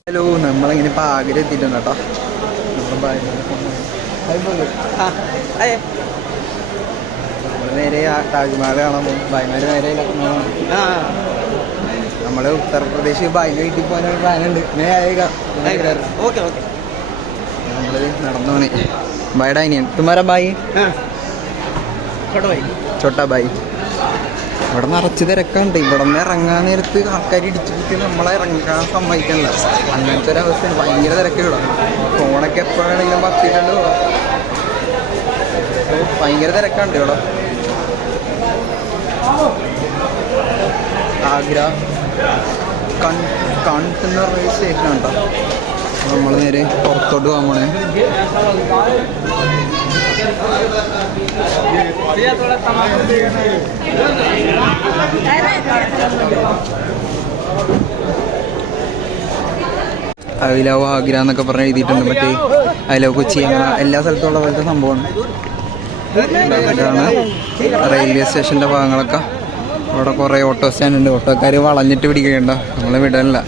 Hello നമ്മളിങ്ങനെ ഇപ്പം ആഗ്രഹം എത്തിയിട്ടുണ്ട് കേട്ടോ. നമ്മൾ നേരെ താജ്മഹൽ കാണാൻ പോകും ഭായിമാര് നേരെ നമ്മൾ ഉത്തർപ്രദേശ് ഭായിന്റെ വീട്ടിൽ പോകാനൊരു ഓക്കെ നമ്മൾ നടന്നു പോണേ ഭായിയുടെ അനിയൻ തുമാരാ ബായി ചോട്ടാ ഭായി ഇവിടെ നിറച്ച് തിരക്കുണ്ട്. ഇവിടെ നിന്ന് ഇറങ്ങാൻ നേരത്ത് ആൾക്കാർ ഇടിച്ചിട്ട് നമ്മളെ ഇറങ്ങാൻ സമ്മതിക്കണില്ല. അങ്ങനത്തെ ഒരു അവസ്ഥയാണ്. ഭയങ്കര തിരക്ക് ഇവിടെ. ഫോണൊക്കെ എപ്പോഴാണെങ്കിലും പത്തിട്ടുണ്ട് ഭയങ്കര തിരക്കുണ്ട് ഇവിടെ. ആഗ്ര കൺ കൺട്ട് എന്ന് പറഞ്ഞ സ്റ്റേഷൻ ഉണ്ടോ? നമ്മൾ നേരെ പുറത്തോട്ട് പോകാൻ പോണേ. അവിലവ് ആഗ്ര എന്നൊക്കെ പറഞ്ഞ് എഴുതിയിട്ടുണ്ട് മറ്റേ അവിലവ് കൊച്ചി അങ്ങനെ എല്ലാ സ്ഥലത്തുള്ള പോലത്തെ സംഭവമാണ്. റെയിൽവേ സ്റ്റേഷന്റെ ഭാഗങ്ങളൊക്കെ. അവിടെ കുറേ ഓട്ടോ സ്റ്റാൻഡ് ഉണ്ട് ഓട്ടോക്കാർ വളഞ്ഞിട്ട് പിടിക്കണ്ട നമ്മളെ വിടണില്ല.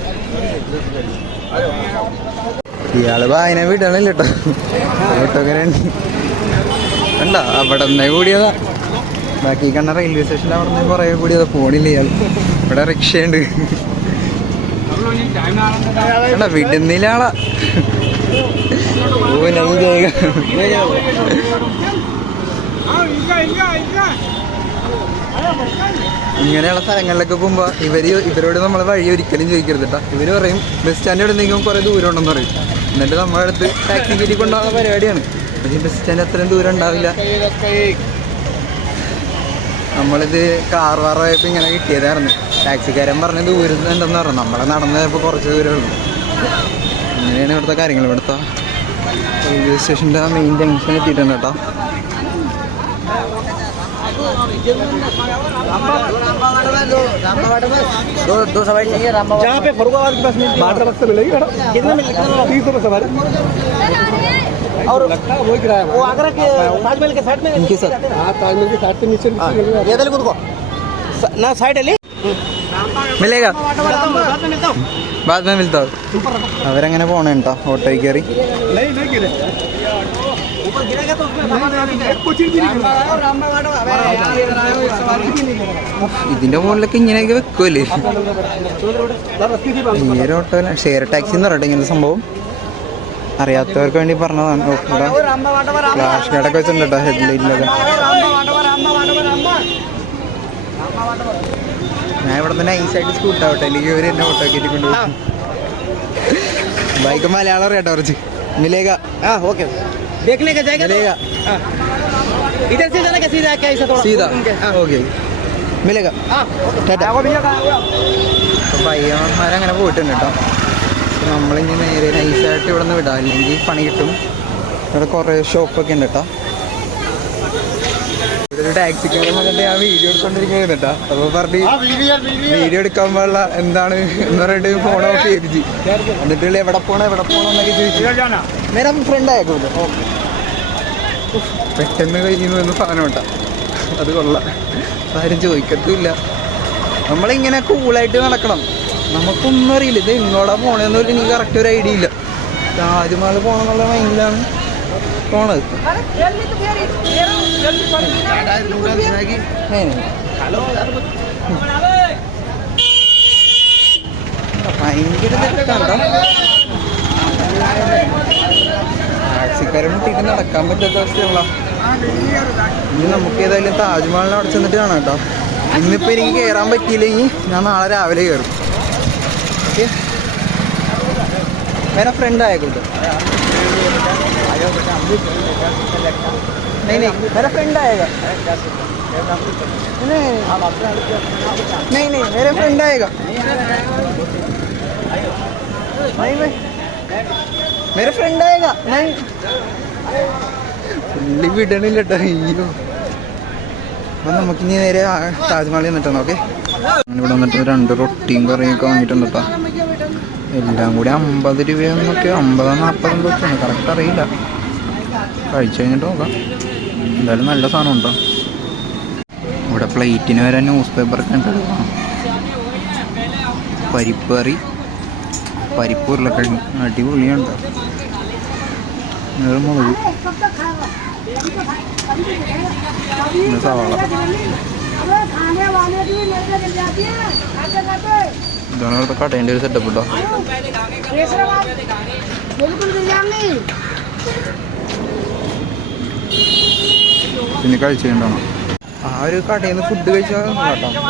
ഇയാൾ വായന വിടണില്ല കേട്ടോ. ഓട്ടോക്കാരൻ അവിടെ നിന്നേ കൂടിയതാ. ബാക്കി കണ്ണ റെയിൽവേ സ്റ്റേഷനിൽ അവിടെ നിന്ന് കുറേ കൂടിയതാ. ഫോണില്ല ഇയാൾ ഇവിടെ റിക്ഷയുണ്ട്. കണ്ട? വിടുന്നില്ല ആളാ. ഇങ്ങനെയുള്ള സ്ഥലങ്ങളിലൊക്കെ പോകുമ്പോൾ ഇവർ ഇവരോട് നമ്മൾ വഴി ഒരിക്കലും ചോദിക്കരുത് കേട്ടോ പറയും ബസ് സ്റ്റാൻഡ് എവിടെ നിന്നെങ്കിലും കുറേ ദൂരം ഉണ്ടെന്ന് പറയും. എന്നിട്ട് നമ്മുടെ അടുത്ത് ടാക്സി കയറ്റി കൊണ്ടുപോകുന്ന പരിപാടിയാണ്. പക്ഷേ ബസ് സ്റ്റാൻഡ് അത്രയും ദൂരം ഉണ്ടാവില്ല. നമ്മളിത് കാർ വാറായപ്പോൾ ഇങ്ങനെ കിട്ടിയതായിരുന്നു. ടാക്സിക്കാരൻ പറഞ്ഞ ദൂരം ഉണ്ടെന്ന് പറഞ്ഞു. നമ്മളെ നടന്നപ്പോൾ കുറച്ച് ദൂരം ഉള്ളു. അങ്ങനെയാണ് ഇവിടുത്തെ കാര്യങ്ങൾ. ഇവിടുത്തെ റെയിൽവേ സ്റ്റേഷന്റെ മെയിൻ ജംഗ്ഷൻ എത്തിയിട്ടുണ്ട് കേട്ടോ. दो दो सवारी चाहिए राम बाबा जहाँ पे फरुखाबाद के पास मिलती है बक्स से मिलेगी मैडम कितने में कितना तीस रुपये सवारी और लगता है वही किराया वो आगरा के ताजमहल के साइड में इनके साथ हाँ ताजमहल के साथ से नीचे नीचे मिलेगा ये दल को ना साइड है മിലേഗാ मिलता हूँ ബാദ് മേ മിൽത്താ അവരങ്ങനെ പോണേ കേട്ടോ ഓട്ടോയിൽ കയറി गिरेगा तो उसमें सामान डालेंगे। कुछ भी नहीं गिरा और राम बाबा ऑटो, अबे यार, इधर आए हो, इस सवारी भी नहीं गिरेगा। ഇതിന്റെ മുകളിലൊക്കെ ഇങ്ങനെയൊക്കെ വെക്കുമല്ലേ रस्ती थी बस ഈ ഒരു ഓട്ടോ ഷെയർ ടാക്സി എന്ന് പറയട്ടെ ഇങ്ങനത്തെ സംഭവം അറിയാത്തവർക്ക് വേണ്ടി പറഞ്ഞതാണ് ഓ, ഇവിടെ ओ राम बाबा ऑटो, राम बाबा ഫ്ലാഷ് കാർഡൊക്കെ വെച്ചിട്ടുണ്ട് കേട്ടോ ഹെഡ്ലൈറ്റിലൊക്കെ auto, Ram Baba auto, Ram Baba auto, Ram Baba. ഞാൻ ഇവിടെ തന്നെ ഐസായിട്ട് സ്കൂട്ടാവട്ടെ അല്ലെങ്കിൽ ഇവർ എന്നെ ഓട്ടോ കയറ്റി കൊണ്ടുപോകും ബൈക്ക് മലയാളം അറിയാട്ടോ കുറച്ച് മിലേഗ हाँ ओके देखने का जाएगा तो- मिलेगा। हाँ। इधर से जाना क्या सीधा क्या ऐसा थोड़ा സീത घूम के? हाँ ഓക്കെ മിലേഗ हाँ ओके। ടാറ്റ वो भैया कहाँ हुआ? അപ്പോൾ പയ്യന്മാരങ്ങനെ പോയിട്ടുണ്ട് കേട്ടോ അപ്പോൾ നമ്മളിനി നേരെ നൈസായിട്ട് ഇവിടെ നിന്ന് വിടാം അല്ലെങ്കിൽ പണി കിട്ടും ഇവിടെ കുറേ ഷോപ്പൊക്കെ ഉണ്ട് കേട്ടോ ഇവിടെ ഒരു ടാക്സിക്കാരൻ വന്നിട്ട് ഞാൻ വീഡിയോ എടുത്തോണ്ടിരിക്കുന്നത് കേട്ടോ അപ്പോൾ പറഞ്ഞ് വീഡിയോ എടുക്കാൻ പാടില്ല എന്താണ് എന്ന് പറഞ്ഞിട്ട് ഫോൺ ഓഫ് ചെയ്തിച്ച് എന്നിട്ട് വിളി എവിടെ പോണോ എവിടെ പോണോ എന്നൊക്കെ ചോദിച്ചു നേരെ ഫ്രണ്ട് ആയേക്കൂല പെട്ടെന്ന് കഴിഞ്ഞു എന്ന് ഉണ്ടാ അത് കൊള്ളാം. ആരും ചോദിക്കത്തുമില്ല. നമ്മളിങ്ങനെ കൂളായിട്ട് നടക്കണം. നമുക്കൊന്നും അറിയില്ല. ഇത് എങ്ങോടാ പോണെന്നൊരു എനിക്ക് കറക്റ്റ് ഒരു ഐഡിയ ഇല്ല. താജ്മഹൽ പോകണമെന്നുള്ള മൈൻഡിലാണ് പോണത്. ഭയങ്കര തിരക്കാണ്ടോ ടാക്സിക്കാരെ മുട്ടിട്ട് നടക്കാൻ പറ്റാത്ത അവസ്ഥയുള്ള ഇനി നമുക്ക് ഏതായാലും താജ്മഹലിനെ അവിടെ ചെന്നിട്ട് കാണാം കേട്ടോ ഇന്നിപ്പോൾ എനിക്ക് കയറാൻ പറ്റിയില്ലെങ്കിൽ ഞാൻ നാളെ രാവിലെ കയറും ഓക്കെ मेरा फ्रेंड आएगा उधर नहीं नहीं मेरा फ्रेंड आएगा नहीं नहीं नहीं मेरे फ्रेंड आएगा नहीं नहीं मेरे फ्रेंड आएगा नहीं പുള്ളി വിടണില്ല കേട്ടോ അയ്യോ അപ്പം നമുക്കിനി നേരെ ആ താജ്മഹലിൽ നിന്നിട്ടാണ് ഓക്കെ ഇവിടെ വന്നിട്ട് രണ്ട് റൊട്ടിയും കറിയൊക്കെ വാങ്ങിയിട്ടുണ്ട് കേട്ടോ എല്ലാം കൂടി അമ്പത് രൂപയെന്നൊക്കെ അമ്പതോ നാൽപ്പതും തൊട്ടാണ് കറക്റ്റ് അറിയില്ല കഴിച്ചു കഴിഞ്ഞിട്ട് നോക്കാം എന്തായാലും നല്ല സാധനം ഉണ്ടോ ഇവിടെ പ്ലേറ്റിന് വരെ ന്യൂസ് പേപ്പറൊക്കെ ഉണ്ട് പരിപ്പ് കറി പരിപ്പ് ഉരുളക്കിഴങ്ങ് അടിപൊളിയാണ് നീളമുളക് സവാള. കടേന്റെ ഒരു സെറ്റപ്പ് കേട്ടോ പിന്നെ കഴിച്ചിട്ടുണ്ടാണോ ആ ഒരു കടയിൽ നിന്ന് ഫുഡ് കഴിച്ചാൽ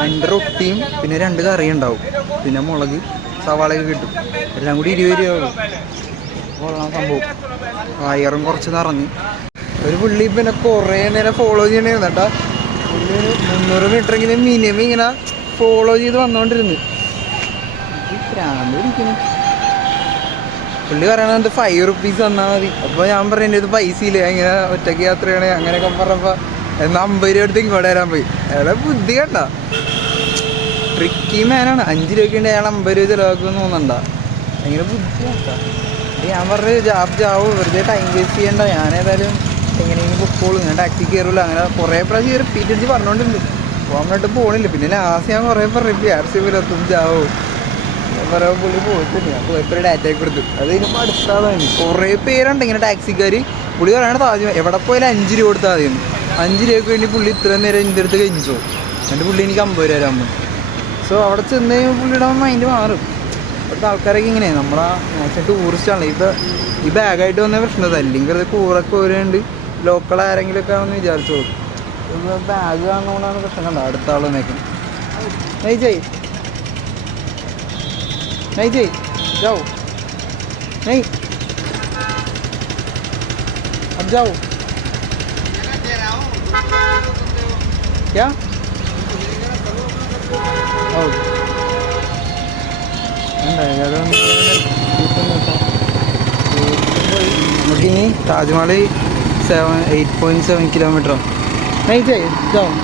രണ്ട് റൊട്ടിയും പിന്നെ രണ്ട് കറിയും ഉണ്ടാവും. പിന്നെ മുളക്. സവാളയൊക്കെ കിട്ടും. എല്ലാം കൂടി ഇരുപത് രൂപ കൊള്ളാം സംഭവം. വയറും കുറച്ച് നിറഞ്ഞ്. ഒരു പുള്ളി പിന്നെ കുറേ നേരം ഫോളോ ചെയ്യണമായിരുന്നു കേട്ടോ. പുള്ളി മുന്നൂറ് മീറ്ററെങ്കിലും മിനിമം ഇങ്ങനെ ഫോളോ ചെയ്ത് വന്നുകൊണ്ടിരുന്നു എനിക്ക് ഭ്രാന്ത് പിടിക്കുന്നു. പുള്ളി പറയണത് ഫൈവ് റുപ്പീസ് തന്നാൽ മതി. അപ്പോൾ ഞാൻ പറഞ്ഞു ഇത് പൈസ ഇല്ല. ഇങ്ങനെ ഒറ്റയ്ക്ക് യാത്രയാണ് അങ്ങനെയൊക്കെ പറഞ്ഞപ്പോൾ എന്നാൽ അമ്പത് രൂപ എടുത്ത് ഇങ്ങോട്ട് വരാൻ പോയി. അയാളെ ബുദ്ധി കണ്ട. ട്രിക്കി മാനാണ് അഞ്ച് രൂപയ്ക്ക് ഉണ്ട് അയാൾ അമ്പത് രൂപ ചിലവാക്കുമെന്ന് തോന്നണ്ട ഭയങ്കര ബുദ്ധിമുട്ടാണ് ഞാൻ പറഞ്ഞു ജാബ് ജാവ് വെറുതെ ടൈം വേസ്റ്റ് ചെയ്യണ്ട. ഞാൻ ഏതായാലും എങ്ങനെയെങ്കിലും പൊക്കോളൂ. ഞാൻ ടാക്സി കയറില്ല അങ്ങനെ കുറേ പ്രാവശ്യം റിപ്പീറ്റ് അടിച്ച് പറഞ്ഞുകൊണ്ടിരുന്നു പോകാനായിട്ട് പോകണില്ല പിന്നെ ലാസ്റ്റ് ഞാൻ കുറേ പറഞ്ഞു ആർ സി പുരത്തും ജാവോ. പറയാൻ പുള്ളി പോയിട്ടില്ല. ഞാൻ പോയപ്പോൾ ഡാറ്റ കൊടുത്തു അത് ഇതിന് അടുത്താണ് കുറേ പേരുണ്ട് ഇങ്ങനെ ടാക്സിക്കാർ പുള്ളി പറയണ താജ്മഹൽ എവിടെ പോയാലും അഞ്ച് രൂപ കൊടുത്താൽ മതിയെന്ന്. അഞ്ച് രൂപയ്ക്ക് വേണ്ടി പുള്ളി ഇത്രയും നേരം എന്റെ അടുത്ത് കഴിഞ്ഞു. എന്റെ പുള്ളി എനിക്ക് അമ്പത് രൂപ തരാൻ സോ അവിടെ ചെന്ന് കഴിയുമ്പോൾ പുള്ളിയുടെ മൈൻഡ് മാറും ഇപ്പോഴത്തെ ആൾക്കാരൊക്കെ ഇങ്ങനെ നമ്മളാ ടൂറിസ്റ്റ് ആണ് ഇത് ഈ ബാഗായിട്ട് വന്ന പ്രശ്നത അല്ലെങ്കിൽ അത് കൂറൊക്കെ വരുന്നുണ്ട് ലോക്കൽ ആരെങ്കിലും ഒക്കെ ആണെന്ന് വിചാരിച്ചോളൂ ബാഗ് കാണുന്നതുകൊണ്ടാണ് പ്രശ്നം കണ്ടോ അടുത്ത ആൾ വന്നേക്കുന്നത് നയിച്ചേ नहीं जी जाओ नहीं अब जाओ क्या ഓ നമുക്കിനി Taj Mahal seven eight point seven kilometre night ഇതാവും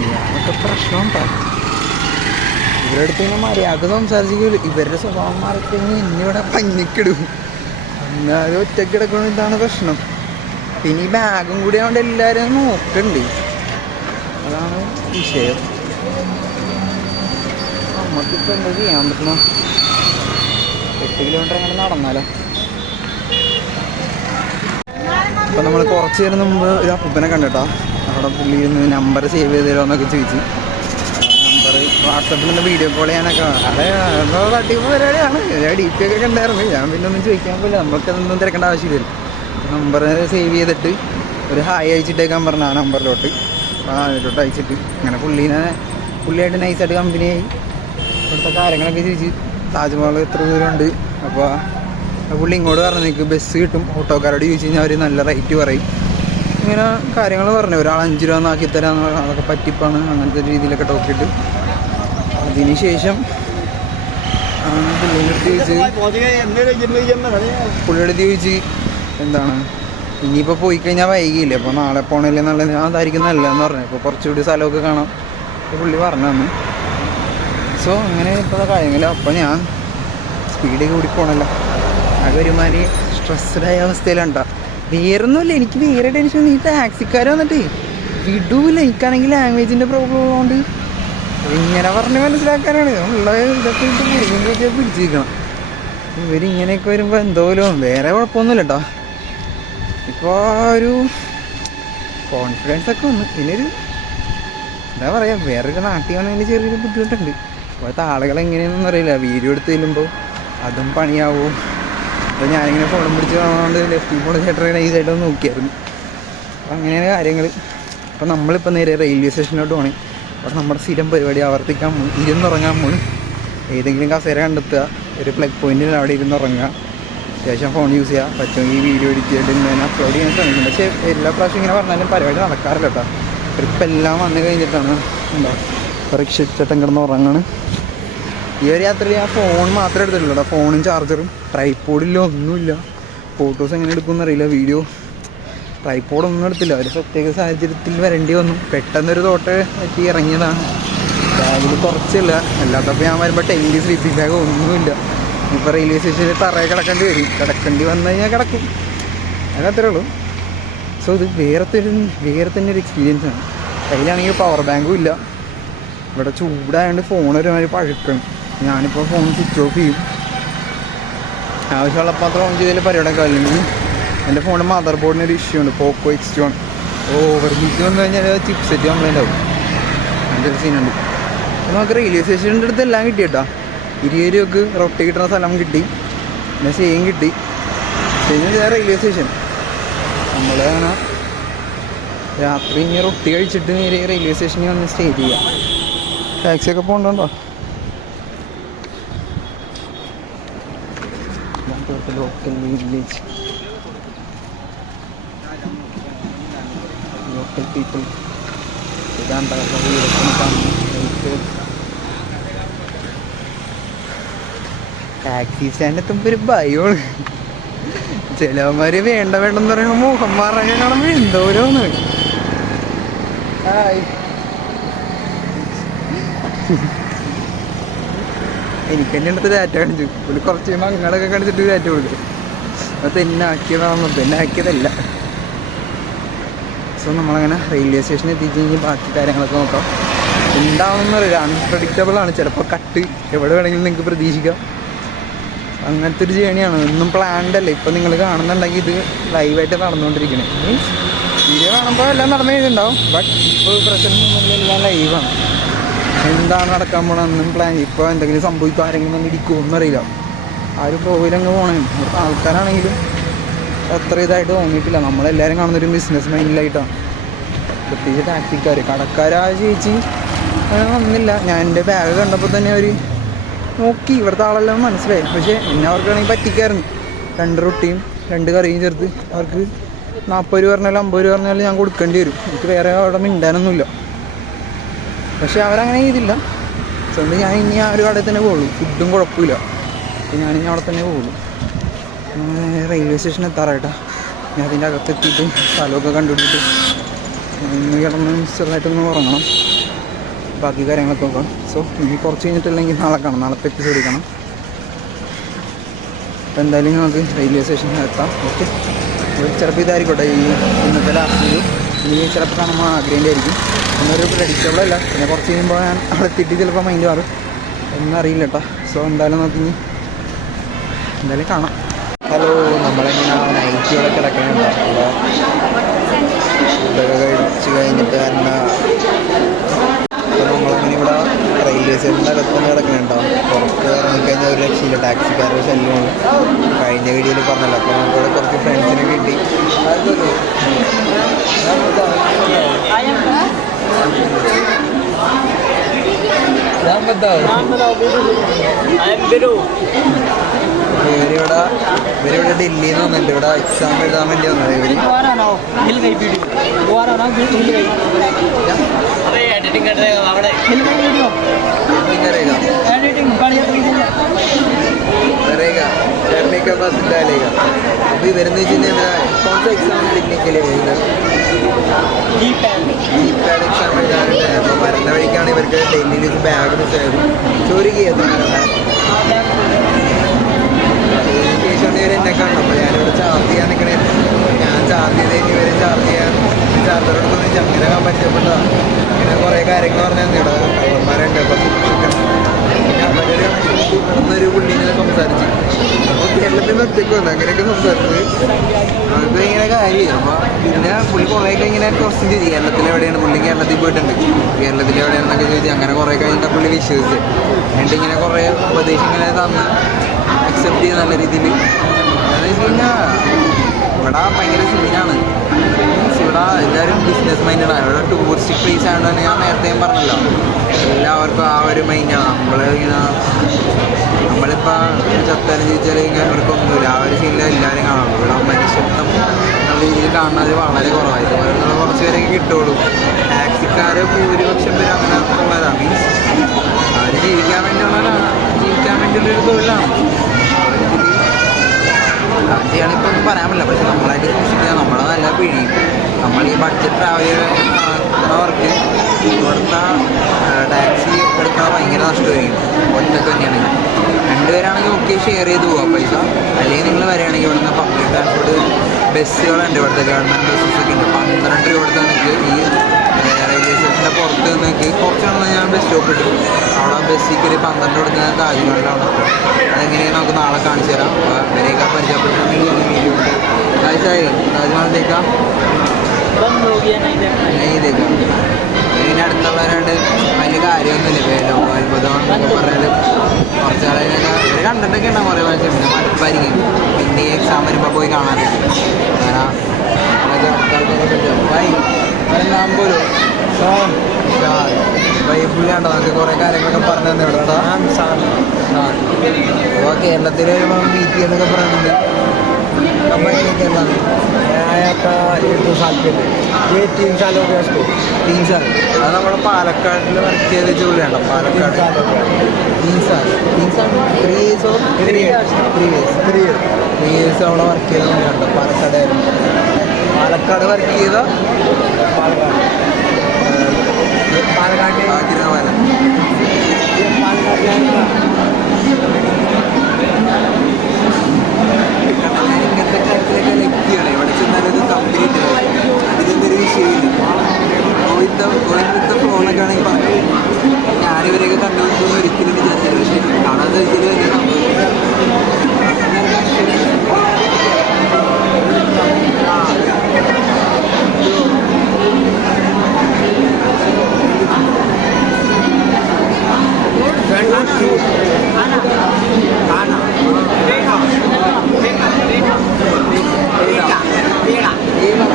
ഇയാളൊക്കെ പ്രശ്നം ഇവരുടെ അടുത്ത് ഇങ്ങനെ മര്യാദ സംസാരിച്ചില്ല ഇവരുടെ സ്വഭാവം മാറിക്കഴിഞ്ഞ് ഇന്നിവിടെ പഞ്ഞിക്കിടും. എന്നാലും ഒറ്റക്കിടക്കണം ഇതാണ് പ്രശ്നം. ഇനി ബാഗും കൂടി ആയതുകൊണ്ട് എല്ലാവരും നോക്കണ്ടേ. അതാണ് വിഷയം. നമുക്കിപ്പോൾ എന്താ ചെയ്യാൻ പറ്റുന്ന എട്ട് കിലോമീറ്റർ അങ്ങനെ നടന്നാലോ? അപ്പം നമ്മൾ കുറച്ച് നേരം മുമ്പ് ഒരു അപ്പൂപ്പനെ കണ്ടിട്ടാ? അവിടെ പുള്ളി ഇരുന്ന് നമ്പർ സേവ് ചെയ്ത് തരുമോ എന്നൊക്കെ ചോദിച്ചു. നമ്പർ വാട്സപ്പിൽ നിന്ന് വീഡിയോ കോൾ ചെയ്യാനൊക്കെ അതെ എന്തോ തട്ടിപ്പ് പരിപാടിയാണ്. പി ഒക്കെ ഉണ്ടായിരുന്നു ഞാൻ പിന്നെ ഒന്നും ചോദിക്കാൻ പോലും നമുക്കതൊന്നും തിരക്കേണ്ട ആവശ്യമില്ലല്ലോ നമ്പർ സേവ് ചെയ്തിട്ട് ഒരു ഹായ് അയച്ചിട്ടേക്കാൻ പറഞ്ഞു ആ നമ്പറിലോട്ട് ഇട്ടോട്ട് അയച്ചിട്ട്. അങ്ങനെ പുള്ളീനെ പുള്ളിയായിട്ട് നൈസായിട്ട് കമ്പനിയായി ഇവിടുത്തെ കാര്യങ്ങളൊക്കെ ചിരിച്ച്. താജ്മഹൽ എത്ര ദൂരമുണ്ട്? അപ്പോൾ പുള്ളി ഇങ്ങോട്ട് പറഞ്ഞു നിങ്ങൾക്ക് ബസ് കിട്ടും. ഓട്ടോക്കാരോട് ചോദിച്ചു കഴിഞ്ഞാൽ അവർ നല്ല റേറ്റ് പറയും. ഇങ്ങനെ കാര്യങ്ങൾ പറഞ്ഞു. ഒരാൾ അഞ്ച് രൂപ എന്നാക്കി തരാമെന്ന് അതൊക്കെ പറ്റിപ്പാണ് അങ്ങനത്തെ രീതിയിലൊക്കെ ടോക്കിയിട്ട് അതിന് ശേഷം പുള്ളിയുടെ അടുത്ത് ചോദിച്ച് പുള്ളിയുടെ അടുത്ത് ചോദിച്ച് എന്താണ്? ഇനിയിപ്പോൾ പോയി കഴിഞ്ഞാൽ വൈകിയില്ലേ? അപ്പോൾ നാളെ പോകണില്ലേ എന്നുള്ളത് അതായിരിക്കും എന്ന് പറഞ്ഞു. ഇപ്പോൾ കുറച്ചുകൂടി സ്ഥലമൊക്കെ കാണാം. പുള്ളി പറഞ്ഞു തന്നു സോ അങ്ങനെ ഇപ്പോൾ കാര്യമില്ല അപ്പോൾ ഞാൻ സ്പീഡ് കൂടി പോകണല്ലോ ആകെ ഒരുമാതിരി സ്ട്രെസ്ഡായ അവസ്ഥയിലുണ്ടോ. വേറൊന്നുമില്ല. എനിക്ക് വേറെ ടെൻഷൻ നീ ടാക്സിക്കാർ വന്നിട്ട് വിടൂല. എനിക്കാണെങ്കിൽ ലാംഗ്വേജിന്റെ പ്രോബ്ലം ഉള്ളതുകൊണ്ട് ഇങ്ങനെ പറഞ്ഞ് മനസ്സിലാക്കാനാണ്. ഉള്ള ഇതൊക്കെ പിടിച്ചിരിക്കണം. ഇവരിങ്ങനെയൊക്കെ വരുമ്പോൾ എന്തോലും വേറെ കുഴപ്പമൊന്നുമില്ല കേട്ടോ ഇപ്പോൾ ഒരു കോൺഫിഡൻസ് ഒക്കെ വന്നു. പിന്നെ ഒരു എന്താ പറയുക വേറൊരു നാട്ടിൽ വന്നതിന് ചെറിയൊരു ബുദ്ധിമുട്ടുണ്ട്. ഇപ്പോഴത്തെ ആളുകൾ എങ്ങനെയാണെന്ന് അറിയില്ല. വീഡിയോ എടുത്ത് ചെല്ലുമ്പോൾ അതും പണിയാവും. അപ്പോൾ ഞാനിങ്ങനെ ഫോണും പിടിച്ച് വന്നുകൊണ്ട് ലെഫ്റ്റ് ഫോൺ ചേട്ടൻ ഈ ഒന്ന് നോക്കിയായിരുന്നു. അപ്പോൾ അങ്ങനെയാണ് കാര്യങ്ങൾ അപ്പോൾ നമ്മളിപ്പോൾ നേരെ റെയിൽവേ സ്റ്റേഷനിലോട്ട് പോകണേ അപ്പോൾ നമ്മുടെ സ്ഥിരം പരിപാടി ആവർത്തിക്കാൻ ഇരുന്നുറങ്ങാൻ പോകും ഏതെങ്കിലും കസേര കണ്ടെത്തുക. ഒരു പ്ലഗ് പോയിന്റിൽ അവിടെ ഇരുന്നുറങ്ങുക. അത്യാവശ്യം ഫോൺ യൂസ് പറ്റും ഈ വീഡിയോ എഡിറ്റ് ചെയ്തിട്ട് ഞാൻ അപ്ലോഡ് ചെയ്യാൻ ശ്രമിക്കും പക്ഷേ എല്ലാ പ്രാവശ്യം ഇങ്ങനെ പറഞ്ഞാലും പരിപാടി നടക്കാറില്ല കേട്ടോ. ട്രിപ്പ് എല്ലാം വന്നു കഴിഞ്ഞിട്ടാണ്. എന്താ ചേട്ടൻ കിടന്ന് ഉറങ്ങാണ്. ഈ ഒരു യാത്രയിൽ ഞാൻ ഫോൺ മാത്രമേ എടുത്തിട്ടുള്ളൂ ഫോണും ചാർജറും ട്രൈപ്പോഡില്ല ഒന്നുമില്ല. ഫോട്ടോസ് എങ്ങനെ എടുക്കുമെന്ന് അറിയില്ല. വീഡിയോ ട്രൈപ്പോഡൊന്നും എടുത്തില്ല. ഒരു പ്രത്യേക സാഹചര്യത്തിൽ വരേണ്ടി വന്നു. പെട്ടെന്നൊരു തോട്ട് എത്തി ഇറങ്ങിയതാണ്. ബാഗിൽ കുറച്ചില്ല. അല്ലാത്തപ്പോൾ ഞാൻ വരുമ്പോൾ ടെന്റ് സ്ലീപ്പിംഗ് ബാഗ് ഒന്നുമില്ല. ഇപ്പോൾ റെയിൽവേ സ്റ്റേഷനിൽ തറയെ കിടക്കേണ്ടി വരും. കിടക്കേണ്ടി വന്നു കഴിഞ്ഞാൽ കിടക്കും. അതത്രേ ഉള്ളൂ. സോ ഇത് വേറെ ഒരു വേറെ തന്നെ ഒരു എക്സ്പീരിയൻസ് ആണ്. കയ്യിലാണെങ്കിൽ പവർ ബാങ്കും ഇല്ല. ഇവിടെ ചൂടായതുകൊണ്ട് ഫോൺ ഒരുമാതിരി പഴുക്കണം. ഞാനിപ്പോൾ ഫോൺ സ്വിച്ച് ഓഫ് ചെയ്യും. ആവശ്യമുള്ളപ്പോൾ മാത്രം ഓൺ ചെയ്തതിൽ പരിപാടിയൊക്കെ അല്ലെങ്കിൽ എന്റെ ഫോണിന്റെ മദർ ബോർഡിന് ഒരു ഇഷ്യൂ ഉണ്ട്. പോക്കോ എക്സ് ടു ആണ് ഓവർ ഹീറ്റ് വന്നു കഴിഞ്ഞാൽ ചിപ്സെറ്റ് കംപ്ലൈന്റ് ആവും. അതിന്റെ ഒരു സീനുണ്ട് നമുക്ക് റെയിൽവേ സ്റ്റേഷന്റെ അടുത്ത് എല്ലാം കിട്ടി കേട്ടോ ഇരുപത് രൂപക്ക് റൊട്ടി കിട്ടുന്ന സ്ഥലം കിട്ടി. പിന്നെ സെയിം കിട്ടി. സെയിം റെയിൽവേ സ്റ്റേഷൻ നമ്മളാണ് രാത്രി ഇനി റൊട്ടി കഴിച്ചിട്ട് നേരെ റെയിൽവേ സ്റ്റേഷനിൽ വന്ന് സ്റ്റേ ചെയ്യാം. ടാക്സി ഒക്കെ പോകണ്ടോ ലോക്കൽ വില്ലേജ് ലോക്കൽ പീപ്പിൾ ഇതാണ് ടാക്സി സ്റ്റാൻഡ് എത്തുമ്പോൾ ഒരു ഭയമാണ്. ചിലവന്മാര് വേണ്ട വേണ്ടെന്ന് പറയുമ്പോൾ മാറാൻ കാണുമ്പോൾ എന്തോരോന്ന് എനിക്ക് തന്നെ എടുത്ത് ഡാറ്റ കാണിച്ചു. പുള്ളി കുറച്ച് കഴിയുമ്പോൾ അങ്ങോട്ടൊക്കെ കാണിച്ചിട്ട് ഡാറ്റ കൊടുക്കും. അത് തന്നെ ആക്കിയതാണെന്ന് തന്നെ ആക്കിയതല്ല സോ നമ്മളങ്ങനെ റെയിൽവേ സ്റ്റേഷനിൽ എത്തിച്ച് കഴിഞ്ഞാൽ ബാക്കി കാര്യങ്ങളൊക്കെ നോക്കാം. എന്താണെന്നറിയില്ല. അൺപ്രഡിക്റ്റബിൾ ആണ്. ചിലപ്പോൾ കട്ട് എവിടെ വേണമെങ്കിലും നിങ്ങൾക്ക് പ്രതീക്ഷിക്കാം. അങ്ങനത്തെ ഒരു ജേണിയാണ് ഒന്നും പ്ലാൻഡ് അല്ല. ഇപ്പം നിങ്ങൾ കാണുന്നുണ്ടെങ്കിൽ ഇത് ലൈവായിട്ട് നടന്നുകൊണ്ടിരിക്കണേ. വീഡിയോ കാണുമ്പോൾ എല്ലാം നടന്നു കഴിഞ്ഞിട്ടുണ്ടാവും. ബട്ട് ഇപ്പോൾ പ്രസന്റ് എല്ലാം ലൈവാണ് എന്താണ് നടക്കാൻ പോണെന്നും പ്ലാൻ ഇപ്പോൾ എന്തെങ്കിലും സംഭവിക്കും ആരെങ്കിലും വന്ന് ഇടിക്കുമോ എന്നറിയില്ല ആ ഒരു പ്രോയിലങ്ങ് പോകണേ ആൾക്കാരാണെങ്കിലും അത്ര ഇതായിട്ട് തോന്നിയിട്ടില്ല. നമ്മളെല്ലാവരും കാണുന്നൊരു ബിസിനസ് മൈൻഡിലായിട്ടാണ് പ്രത്യേകിച്ച് ടാക്സിക്കാർ കടക്കാരാ ചേച്ചി അങ്ങനെ വന്നില്ല. ഞാൻ എന്റെ ബാഗ് കണ്ടപ്പോൾ തന്നെ അവർ നോക്കി. ഇവിടുത്തെ ആളെല്ലാം മനസ്സിലായി. പക്ഷേ എന്നെ അവർക്കാണെങ്കിൽ പറ്റിക്കായിരുന്നു. രണ്ട് റൊട്ടിയും രണ്ട് കറിയും ചേർത്ത് അവർക്ക് നാൽപ്പത് രൂപ പറഞ്ഞാലും അമ്പത് രൂപ പറഞ്ഞാലും ഞാൻ കൊടുക്കേണ്ടി വരും. എനിക്ക് വേറെ അവിടെ മിണ്ടാനൊന്നുമില്ല. പക്ഷേ അവരങ്ങനെ ചെയ്തില്ല. അതുകൊണ്ട് ഞാൻ ഇനി ആ ഒരു കടയിൽ തന്നെ പോകുള്ളൂ. ഫുഡും കുഴപ്പമില്ല. അപ്പോൾ ഞാനിനി അവിടെ തന്നെ പോകുള്ളൂ. റെയിൽവേ സ്റ്റേഷൻ എത്താറായിട്ടാ. ഞാൻ അതിന്റെ അകത്തെത്തിയിട്ട് സ്ഥലമൊക്കെ കണ്ടുപിടിച്ചിട്ട് ഇന്ന് കിടന്ന് ചെറുതായിട്ടൊന്ന് ഉറങ്ങണം. ബാക്കി കാര്യങ്ങളൊക്കെ നോക്കാം. സോ ഇനി കുറച്ച് കഴിഞ്ഞിട്ടില്ലെങ്കിൽ നാളെ കാണാം. നാളത്തെ എപ്പിസോഡിൽ കാണാം. അപ്പോൾ എന്തായാലും നമുക്ക് റെയിൽവേ സ്റ്റേഷനിൽ എത്താം. ഓക്കെ ചിലപ്പോൾ ഇതായിരിക്കട്ടെ ഈ ഇന്നത്തെ ലാസ്റ്റ് ഇനി ചിലപ്പോൾ കാണുമ്പോൾ ആഗ്രഹിന്റെ ആയിരിക്കും എന്നൊരു പ്രഡിക്റ്റബിളല്ല പിന്നെ കുറച്ച് കഴിയുമ്പോൾ ഞാൻ അവിടെ തിട്ടി ചിലപ്പോൾ മൈൻഡ് മാറും. എന്നറിയില്ല കേട്ടോ. സോ എന്തായാലും നമുക്ക് ഇനി എന്തായാലും കാണാം. ഹലോ നമ്മളെങ്ങനെയാണ് നൈറ്റിയോടെ കിടക്കുന്നുണ്ടോ ഇതൊക്കെ കഴിച്ച് കഴിഞ്ഞിട്ട് നമ്മളങ്ങനെ ഇവിടെ റെയിൽവേ സ്റ്റേഷന്റെ അകത്ത് തന്നെ കിടക്കുന്നുണ്ടാവും പുറത്ത് ഇറങ്ങിക്കഴിഞ്ഞാൽ ഒരു രക്ഷയില്ല. ടാക്സിക്കാരുടെ ശല്യമാണ്. കഴിഞ്ഞ വീഡിയോയിൽ പറഞ്ഞല്ലോ. അപ്പോൾ നമുക്കിവിടെ കുറച്ച് ഫ്രണ്ട്സിനെ കിട്ടി. ഞാൻ ഞാൻ ഇവരിവിടെ ഇവരിവിടെ ഡൽഹിയിൽ നിന്ന് വന്നിട്ട് ഇവിടെ എക്സാം എഴുതാൻ വേണ്ടി വന്നത് ഇവർ. വരുന്ന ഇവർക്ക് ഡെയിലി ബാഗ് മിസ്സായത് ചോരുകയാണ് ഇവർ എന്നെ കാണണം. അപ്പോൾ ഞാനിവിടെ ചാർജ് ചെയ്യാൻ നിൽക്കണേ ഞാൻ ചാർജ് ചെയ്ത് കഴിഞ്ഞ് ഇവരെ ചാർജ് ചെയ്യാൻ ചാർജറോട് തോന്നി അങ്ങനെ പറ്റപ്പെട്ടതാണ് അങ്ങനെ കുറേ കാര്യങ്ങൾ പറഞ്ഞാൽ ഇവിടെ കള്ളന്മാരുണ്ട് ഒരു പുള്ളീനെ സംസാരിച്ചു. അപ്പോൾ കേരളത്തിൽ ഒറ്റയ്ക്ക് വന്നു അങ്ങനെയൊക്കെ സംസാരിച്ചത്. അതൊക്കെ ഇങ്ങനെ കാര്യമായി അപ്പോൾ പിന്നെ പുള്ളി കുറേയൊക്കെ ഇങ്ങനെ ക്വസ്റ്റ്യൻ ചെയ്തു. കേരളത്തിൽ എവിടെയാണ്? പുള്ളി കേരളത്തിൽ പോയിട്ടുണ്ട്. കേരളത്തിൽ എവിടെയാണെന്നൊക്കെ ചോദിച്ചു അങ്ങനെ കുറേ കഴിഞ്ഞിട്ട് പുള്ളി വിശ്വസിച്ച്. എന്നിട്ട് ഇങ്ങനെ കുറേ ഉപദേശം ഇങ്ങനെ തന്ന്. അക്സെപ്റ്റ് ചെയ്ത് നല്ല രീതിയിൽ എന്താണെന്ന് വെച്ച് കഴിഞ്ഞാൽ ഇവിടെ ഭയങ്കര സീനാണ് മീൻസ് ഇവിടെ എല്ലാവരും ബിസിനസ് മൈൻഡാണ് ഇവിടെ ടൂറിസ്റ്റ് പ്ലേസ് ആയതുകൊണ്ട് തന്നെ ഞാൻ നേരത്തെയും പറഞ്ഞല്ലോ. എല്ലാവർക്കും ആ ഒരു മൈൻഡാണ് നമ്മൾ ഇങ്ങനെ നമ്മളിപ്പോൾ ചത്താലും ചോദിച്ചാൽ ഇങ്ങനെ ഇവർക്കൊന്നുമില്ല ആ ഒരു സീനിൽ എല്ലാവരും കാണുള്ളൂ ഇവിടെ മനുഷ്യത്വം നല്ല രീതിയിൽ കാണുന്നത് വളരെ കുറവാണ് ഇതുപോലുള്ള കുറച്ച് പേരൊക്കെ കിട്ടുള്ളൂ. ടാക്സിക്കാർ ഭൂരിപക്ഷം പേര് അങ്ങനെ ഉള്ളതാണ് മീൻസ് അവർ ജീവിക്കാൻ വേണ്ടിയുള്ള ജീവിക്കാൻ വേണ്ടിയുള്ളൊരു തൊഴിലാണ്. ചെയ്യാൻ ഇപ്പം ഒന്നും പറയാൻ പറ്റില്ല. പക്ഷെ നമ്മളായിട്ട് സൂക്ഷിക്കുക നമ്മളെ നല്ല പിഴിയും നമ്മൾ ഈ ബഡ്ജറ്റ് ട്രാവൽ അവർക്ക് ഇവിടുത്തെ ടാക്സി എടുക്കാൻ ഭയങ്കര നഷ്ടമായിരിക്കും ഒറ്റയ്ക്ക് തന്നെയാണെങ്കിൽ രണ്ടുപേരാണെങ്കിൽ ഒക്കെ ഷെയർ ചെയ്ത് പോവാം പൈസ. അല്ലെങ്കിൽ നിങ്ങൾ വരികയാണെങ്കിൽ ഇവിടുന്ന് പബ്ലിക് ട്രാൻസ്പോർട്ട് ബസ്സുകളുണ്ട് ഇവിടുത്തെ ഗവൺമെന്റ് ബസ്സസ് ഒക്കെ ഉണ്ട്. പന്ത്രണ്ട് രൂപ കൊടുത്താൽ നിങ്ങൾക്ക് ഈ റെയിൽവേ സ്റ്റേഷന്റെ പുറത്ത് നിന്നൊക്കെ കുറച്ചാണെന്ന് ഞാൻ ബസ് സ്റ്റോപ്പ് ഇട്ടു. അവിടെ ബസ്സിക്ക് കയറി പന്ത്രണ്ട് കൊടുക്കുന്ന താജ്മഹലാണ് അതെങ്ങനെയാണ് നമുക്ക് നാളെ കാണിച്ചു തരാം. അങ്ങനെയൊക്കെ പരിചയപ്പെടുത്തണമെങ്കിൽ വീഡിയോ ഉണ്ട് കാഴ്ചയായി താജ്മഹലിലേക്കാം? ഇതിലേക്കാം ഇതിന്റെ അടുത്തുള്ളവരാണ്ട് വലിയ കാര്യമൊന്നുമില്ല. പേരോ അത്ഭുതം എന്നൊക്കെ പറഞ്ഞാൽ കുറച്ച് ആളിനൊക്കെ കണ്ടിട്ടൊക്കെ ഉണ്ടാകും കുറേ പ്രാവശ്യം. പിന്നെ മടുപ്പായിരിക്കും. പിന്നെ ഈ എക്സാം വരുമ്പോൾ പോയി കാണാൻ. അങ്ങനെ അതൊക്കെ അമ്പൂര് ഷോൺ ഷാൻ ബൈബിളിലാണ്ടോ നമുക്ക് കുറേ കാര്യങ്ങളൊക്കെ പറഞ്ഞു തന്നെ ഇവിടെ ഷാൻ ഷാൻ ഷാൻ കേരളത്തിൽ വരുമ്പോൾ നമ്മൾ കേരളം ഏറ്റവും താല്പര്യം ഈ ടീം ചാലൊക്കെ സ്കൂൾ ടീം ചാൽ അത് നമ്മുടെ പാലക്കാട്ടിൽ വർക്ക് ചെയ്ത ജോലിയാണ്? പാലക്കാട്. ടീം ചാൽ team Chal three years or three years three years three years അവിടെ വർക്ക് ചെയ്ത് കണ്ടു? പാലക്കാടായിരുന്നു പാലക്കാട് വർക്ക് ചെയ്ത പാലക്കാട്. പാലക്കാട് കാഞ്ഞിരമാല 全场输。打哪？打哪？谁打？谁打？谁？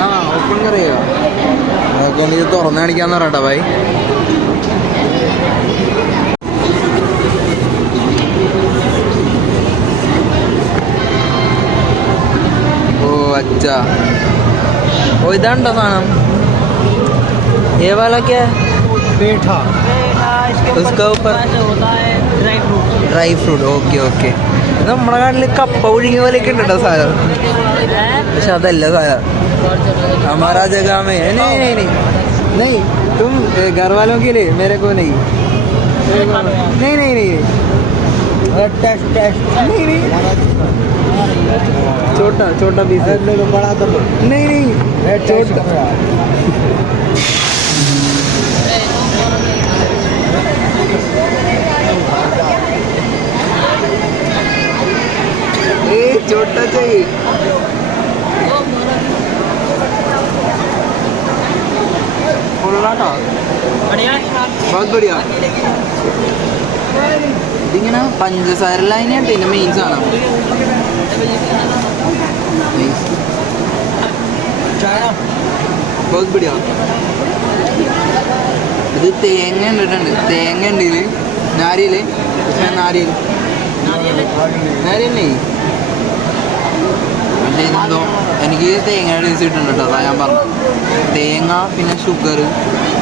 ആ ഓപ്പൺ കറിയോ നമുക്ക് ഒന്ന് ഇത് തുറന്ന് കാണിക്കാന്ന് പറയട്ടോ ബൈ ഓ അച്ഛ ഓ ഇതാണ്ടോ സാധനം ഏ വാല ക്യാ पेठा बेटा इसके उसका ऊपर- ऐसे होता है dry fruit dry fruit okay okay ഇത് നമ്മുടെ നാട്ടിൽ കപ്പ ഒഴുകിയ പോലെയൊക്കെ ഉണ്ട് കേട്ടോ സാധനം പക്ഷെ അതല്ല സാധനം हमारा जगह में है नहीं नहीं नहीं नहीं तुम ए, घर वालों के लिए मेरे को नहीं नहीं नहीं नहीं टेस्ट टेस्ट नहीं नहीं छोटा छोटा पीस है अरे बड़ा तो नहीं नहीं छोटा ए छोटा चाहिए പൊള്ളാട്ടോ बढ़िया बहुत बढ़िया ഇതിങ്ങനെ പഞ്ചസാര ലൈനായിട്ട് ഇതിന്റെ മെയിൻ സാധനം चाइना बहुत बढ़िया ഇത് തേങ്ങ ഇട്ടിട്ടുണ്ട് തേങ്ങ ഉണ്ട് ഇതില് നാരിയല് നാരിയൽ നാരിയൽ നെയ് പക്ഷേ ഇതെന്തോ എനിക്ക് തേങ്ങയുടെ ടേസ്റ്റ് കിട്ടുന്നുണ്ട് കേട്ടോ അതാ ഞാൻ പറഞ്ഞു തേങ്ങ പിന്നെ ഷുഗർ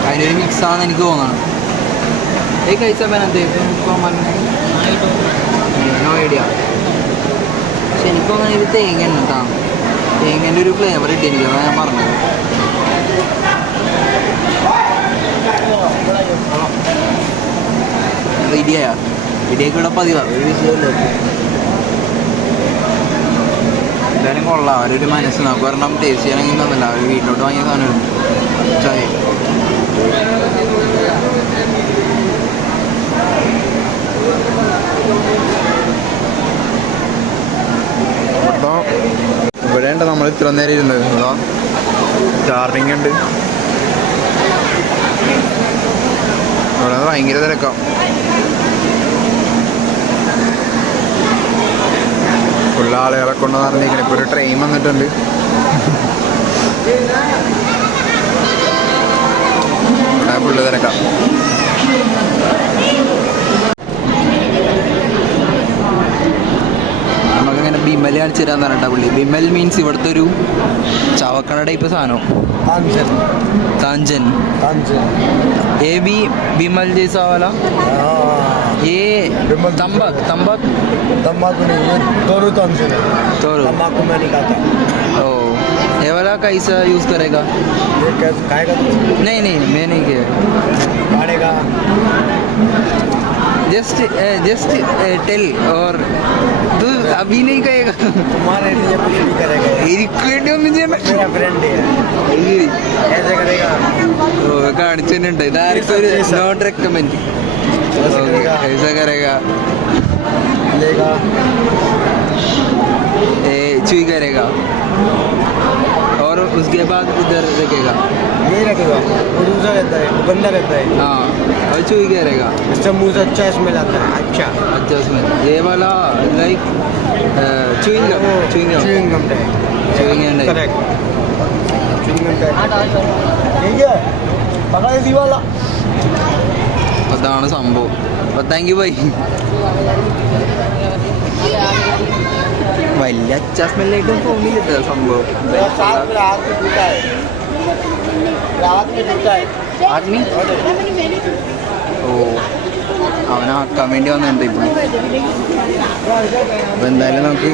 അതിന്റെ ഒരു മിക്സ് ആണെന്ന് എനിക്ക് തോന്നണം. ഏ കഴിച്ച പനത്തെ നോ ഐഡിയ പക്ഷെ എനിക്ക് തോന്നുന്നത് ഇത് തേങ്ങ ഉണ്ട് കേട്ടോ. തേങ്ങേന്റെ ഒരു ഫ്ലേവർ കിട്ടിയിരിക്കും അതാ ഞാൻ പറഞ്ഞത്. ഇടിയാ ഇടിയൊക്കെ ഇവിടെ പതിവാണ് ഒരു വിഷയമല്ല എന്തായാലും കൊള്ളാം. അവരൊരു മനസ്സ് നമുക്ക് പറഞ്ഞാൽ ടേസ്റ്റ് ചെയ്യണമെങ്കിൽ തന്നില്ല. അവർ വീട്ടിലോട്ട് വാങ്ങിയ സാധനം ചായ. ഇവിടെ ഉണ്ട് നമ്മൾ ഇത്ര നേരം ഇരുന്നത്. അതോ ചാർജിങ് ഉണ്ട്. ഇവിടെ ഭയങ്കര തിരക്കാം. നല്ല ആളുകളെ കൊണ്ട് നടന്നിരിക്കണം ഇപ്പൊ ഒരു ട്രെയിൻ വന്നിട്ടുണ്ട്. ഇവിടെ ഫുള്ള് തിരക്കാം. നമുക്കിങ്ങനെ ബിമൽ കാണിച്ചു തരാൻ പറഞ്ഞാ പുള്ളി. ബിമൽ മീൻസ് ഇവിടുത്തെ ഒരു ചവക്കട ടൈപ്പ് സാധനം. താഞ്ചൻ. എ ബി ബിമൽ ജയ്സാവല ये बिमल तंबाक तंबाक तम्बाकू नहीं ये दोनों तांजन है तो तम्बाकू मैं नहीं खाता ओ ये वाला कैसा यूज़ करेगा ये कैसे खाएगा तू नहीं नहीं मैं नहीं किया खाएगा जस्ट जस्ट टेल और तू अभी नहीं कहेगा तुम्हारे लिए कुछ नहीं करेगा ये। എനിക്ക് വേണ്ടി ഒന്നും ചെയ്യണ്ട मेरा फ्रेंड है ശരി. ऐसे करेगा ഓ കാണിച്ചു തന്നെയുണ്ട് ഇതാർക്കും ഒരു നോട്ട് റെക്കമെൻഡ് ऐसे करेगा। लेगा। ए चुई करेगा। और उसके बाद इधर रखेगा। ये रखेगा वो दूसरा रहता है वो गंदा रहता है। हाँ और चुई करेगा। इससे मुँह से अच्छा स्मेल आता है अच्छा। अच्छा उसमें। ये वाला like chewing gum chewing gum chewing gum type. Chewing gum correct chewing gum type. ठीक है पकड़ा इसी वाला। അതാണ് സംഭവം. അപ്പം താങ്ക് യു ബൈ വലിയ അച്ചാസ്മെല്ലായിട്ടും തോന്നിയില്ല കേട്ടോ സംഭവം. ആദ്മി? ഓ അവനാക്കാൻ വേണ്ടി വന്നിട്ടുണ്ട് ഇപ്പോൾ അപ്പോൾ എന്തായാലും നമുക്ക്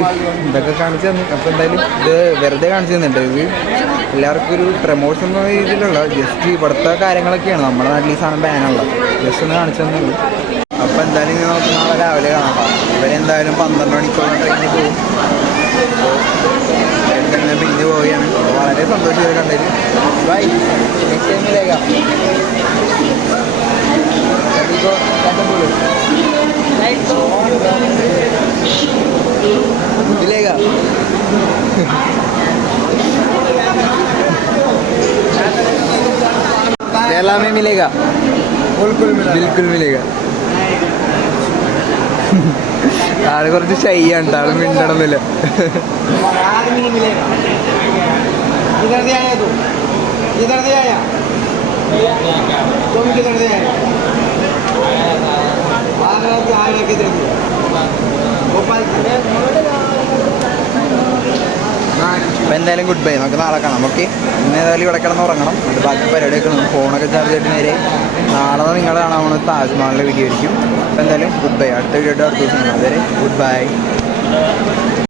ഇതൊക്കെ കാണിച്ചു തന്നു. അപ്പോൾ എന്തായാലും ഇത് വെറുതെ കാണിച്ചു തന്നിട്ടുണ്ട്. ഇത് എല്ലാവർക്കും ഒരു പ്രമോഷൻ എന്ന രീതിയിലുള്ള ജസ്റ്റ് ഇവിടുത്തെ കാര്യങ്ങളൊക്കെയാണ്. നമ്മുടെ നാട്ടിൽ ഈ സാധനം ബാനുള്ള ജസ്റ്റ് ഒന്ന് കാണിച്ചു തന്നുള്ളൂ അപ്പോൾ എന്തായാലും നമുക്ക് നാളെ രാവിലെ കാണാം. ഇവരെന്തായാലും പന്ത്രണ്ട് മണിക്കുള്ള ട്രെയിനിൽ പോകും. തന്നെ പിരിഞ്ഞ് പോവുകയാണ്. വളരെ സന്തോഷം കണ്ടതിൽ bye next ടൈമിലേക്കാം Sabi ko, tatabulo. Dilega. Kerala में मिलेगा बिल्कुल मिला बिल्कुल मिलेगा ആള് കുറച്ച് ഷൈ ആണ് ആള് മിണ്ടണമെന്നില്ല आज भी नहीं मिलेगा किधर से आया അപ്പം എന്തായാലും ഗുഡ് ബൈ നമുക്ക് നാളെ കാണാം. ഓക്കെ ഇന്ന് ഏതായാലും ഇവിടെ കിടന്ന് ഉറങ്ങണം. അത് ബാക്കി പരിപാടിയൊക്കെ നമുക്ക് ഫോണൊക്കെ ചാർജ് ചെയ്തിട്ട് നേരെ നാളെ നിങ്ങൾ കാണാൻ താജ്മഹലിന്റെ വീഡിയോ ആയിരിക്കും. അപ്പം എന്തായാലും ഗുഡ് ബൈ അടുത്ത വീഡിയോ അടുത്ത ദിവസം അതുവരെ ഗുഡ് ബൈ